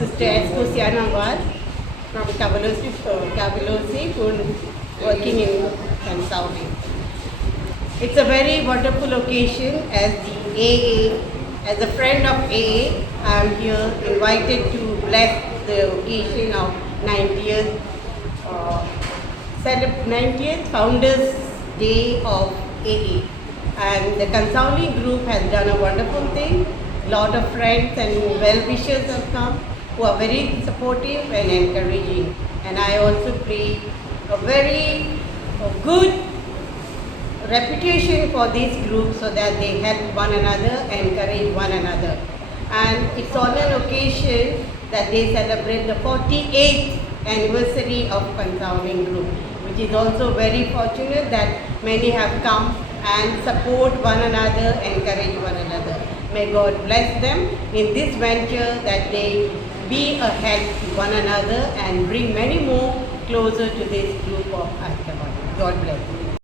Sister S. Kosianawal from Cavalossi, working in Consauli. It's a very wonderful occasion as the AA, as a friend of AA, I am here invited to bless the occasion of 90th, 90th Founders Day of AA. And the Consauli group has done a wonderful thing. Lot of friends and well-wishers have come who are very supportive and encouraging. And I also pray a very good reputation for this group so that they help one another, encourage one another. And it's on an occasion that they celebrate the 48th anniversary of Consauli Group, which is also very fortunate that many have come and support one another, encourage one another. May God bless them in this venture, that they be a help to one another and bring many more closer to this group of Ashtavan. God bless.